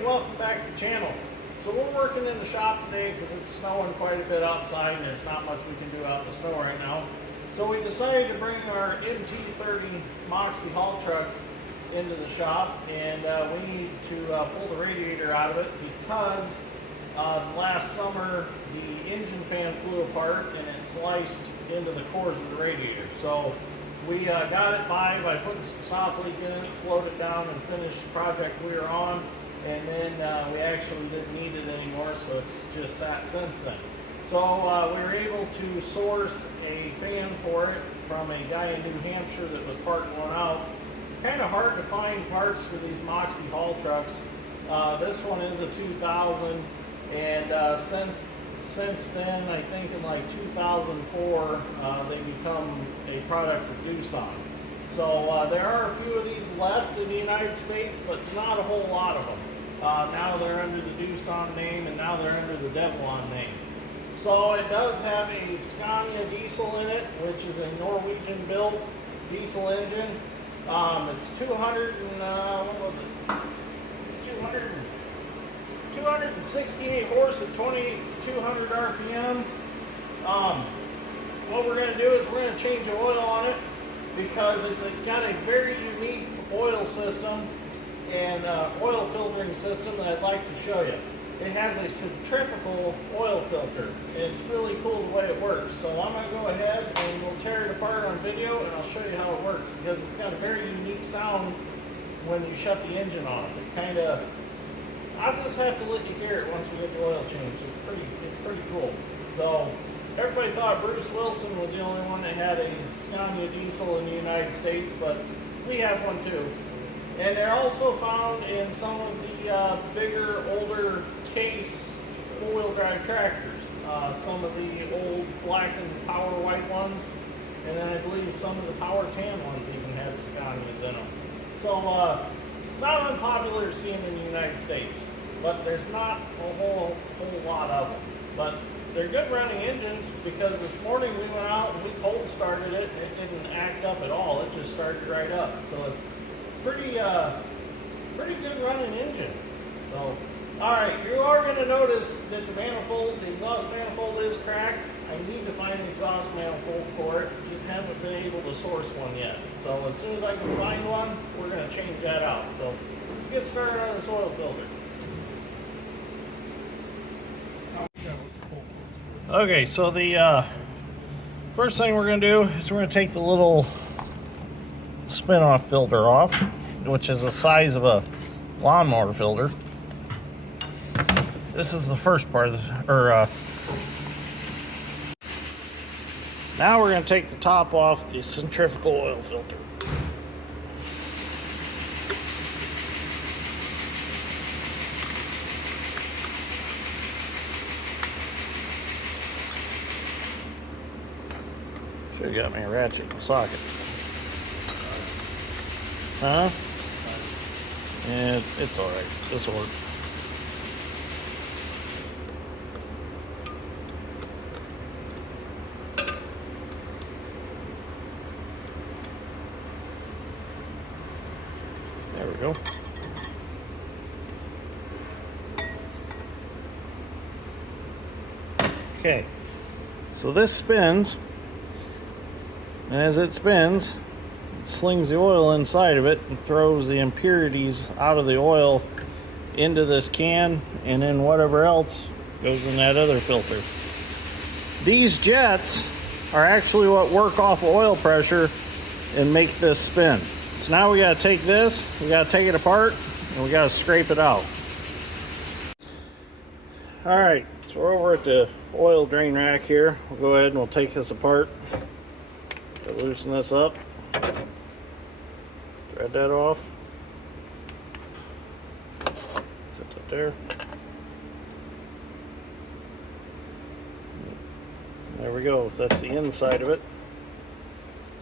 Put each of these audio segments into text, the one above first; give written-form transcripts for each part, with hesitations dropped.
and welcome back to the channel. So we're working in the shop today because it's snowing quite a bit outside and there's not much we can do out in the snow right now. So we decided to bring our MT30 Moxy haul truck into the shop, and we need to pull the radiator out of it because last summer the engine fan flew apart and it sliced into the cores of the radiator. So we got it by putting some stop leak in it, slowed it down, and finished the project we were on. And then we actually didn't need it anymore, so it's just sat since then. So we were able to source a fan for it from a guy in New Hampshire that was parting one out. It's kind of hard to find parts for these Moxy haul trucks. This one is a 2000, and since then, I think in like 2004, they become a product of Doosan. So there are a few of these left in the United States, but not a whole lot of them. Now they're under the Doosan name, and now they're under the Devlon name. So it does have a Scania diesel in it, which is a Norwegian-built diesel engine. It's 268 horse at 2,200 RPMs. What we're going to do is we're going to change the oil on it because it's got a very unique oil system and oil filtering system that I'd like to show you. It has a centrifugal oil filter, and it's really cool the way it works. So I'm going to go ahead and we'll tear it apart on video, and I'll show you how it works because it's got a very unique sound when you shut the engine on. It kind of, I'll just have to let you hear it once we get the oil changed. It's pretty cool. So everybody thought Bruce Wilson was the only one that had a Scania diesel in the United States, but we have one too. And they're also found in some of the bigger, older case four-wheel drive tractors. Some of the old black and power white ones, and then I believe some of the power tan ones even had the Scanias in them. So it's not unpopular to see them in the United States, but there's not a whole lot of them. But they're good running engines because this morning we went out and we cold started it and it didn't act up at all. It just started right up. So it's pretty good running engine. So, all right, you are going to notice that the exhaust manifold is cracked. I need to find an exhaust manifold for it. Just haven't been able to source one yet. So as soon as I can find one, we're going to change that out. So let's get started on this oil filter. Okay, so the first thing we're going to do is we're going to take the little spin-off filter off, which is the size of a lawnmower filter. This is the first part of this, now we're going to take the top off the centrifugal oil filter. Should have got me a ratchet in the socket. Huh? Yeah, it's alright. This will work. There we go. Okay. So this spins. And as it spins, it slings the oil inside of it and throws the impurities out of the oil into this can, and then whatever else goes in that other filter. These jets are actually what work off of oil pressure and make this spin. So now we got to take this, we got to take it apart, and we got to scrape it out. All right, so we're over at the oil drain rack here. We'll go ahead and we'll take this apart. Loosen this up, thread that off, set that there. There we go, that's the inside of it.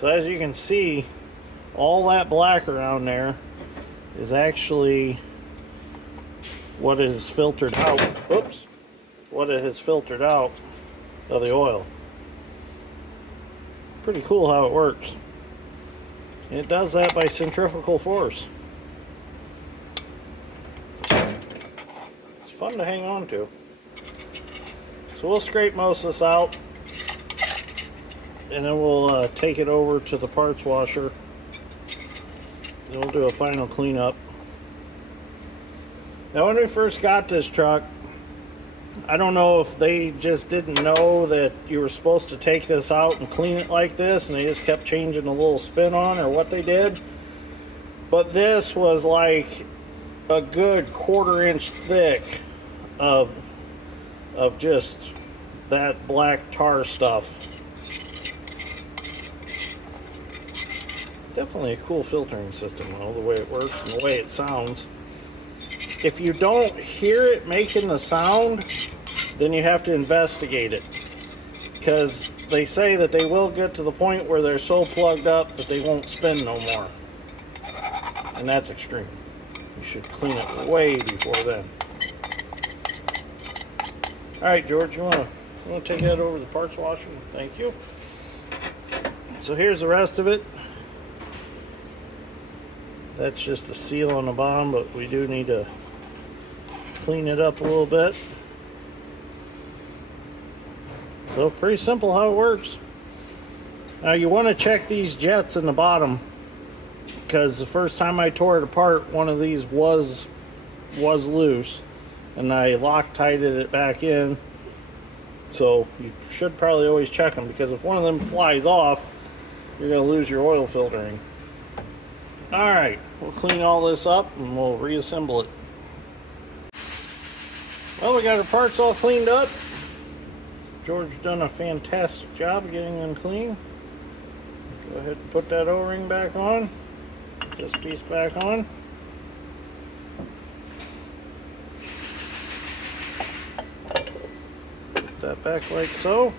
So as you can see, all that black around there is actually what is filtered out, what it has filtered out of the oil. Pretty cool how it works. It does that by centrifugal force. fun to hang on to. So we'll scrape most of this out, and then we'll take it over to the parts washer. Then we'll do a final cleanup. Now, when we first got this truck, I don't know if they just didn't know that you were supposed to take this out and clean it like this, and they just kept changing a little spin on, or what they did. But this was like a good 1/4 inch thick of just that black tar stuff. Definitely a cool filtering system, though, the way it works and the way it sounds. If you don't hear it making the sound, then you have to investigate it, because they say that they will get to the point where they're so plugged up that they won't spin no more, and that's extreme. You should clean it way before then. All right, George, you want to take that over to the parts washer? Thank you. So here's the rest of it. That's just a seal on the bottom, but we do need to clean it up a little bit. So pretty simple how it works. Now you want to check these jets in the bottom, because the first time I tore it apart, one of these was loose, and I Loctited it back in. So you should probably always check them, because if one of them flies off, you're going to lose your oil filtering. Alright, we'll clean all this up and we'll reassemble it. Well, we got our parts all cleaned up. George's done a fantastic job of getting them clean. Go ahead and put that O-ring back on. Put this piece back on. Put that back like so.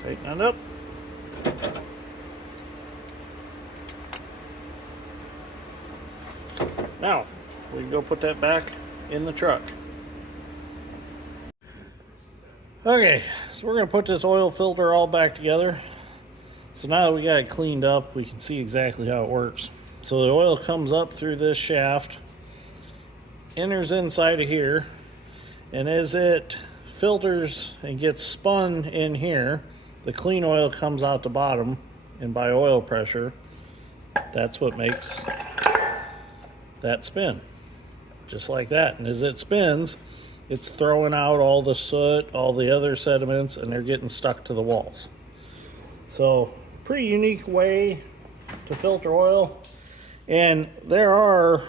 Tighten it up. Now, we can go put that back in the truck. Okay, so we're going to put this oil filter all back together. So now that we got it cleaned up, we can see exactly how it works. So the oil comes up through this shaft, enters inside of here, and as it filters and gets spun in here, the clean oil comes out the bottom, and by oil pressure, that's what makes that spin. Just like that. And as it spins, it's throwing out all the soot, all the other sediments, and they're getting stuck to the walls. So, pretty unique way to filter oil. And there are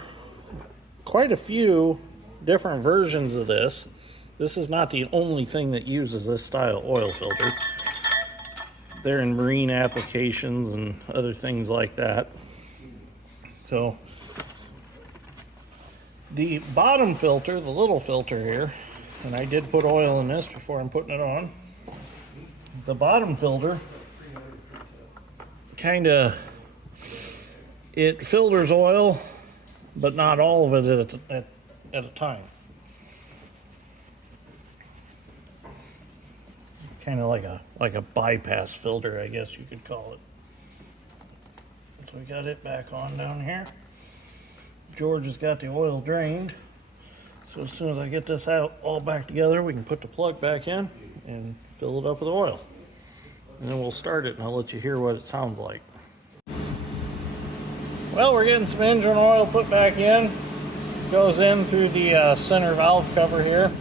quite a few different versions of this. This is not the only thing that uses this style oil filter. They're in marine applications and other things like that. So the bottom filter, the little filter here, and I did put oil in this before I'm putting it on. The bottom filter it filters oil, but not all of it at a time. Kind of like a bypass filter, I guess you could call it. So we got it back on down here. George has got the oil drained. So as soon as I get this out all back together, we can put the plug back in and fill it up with oil. And then we'll start it and I'll let you hear what it sounds like. Well, we're getting some engine oil put back in. It goes in through the center valve cover here.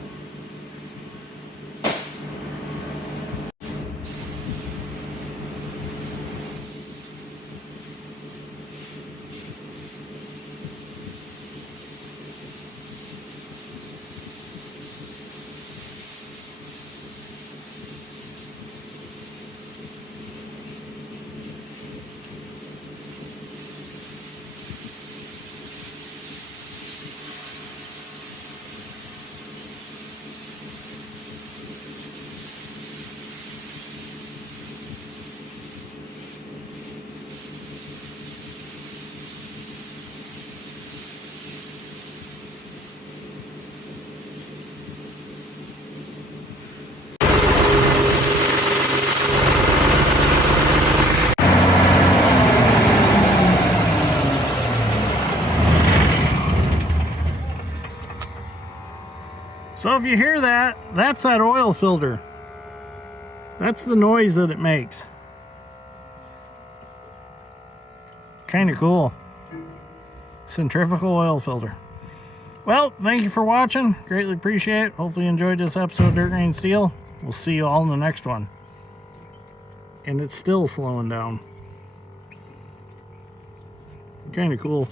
So if you hear that, that's that oil filter. That's the noise that it makes. Kind of cool. Centrifugal oil filter. Well, thank you for watching. Greatly appreciate it. Hopefully you enjoyed this episode of Dirt Grain Steel. We'll see you all in the next one. And it's still slowing down. Kind of cool.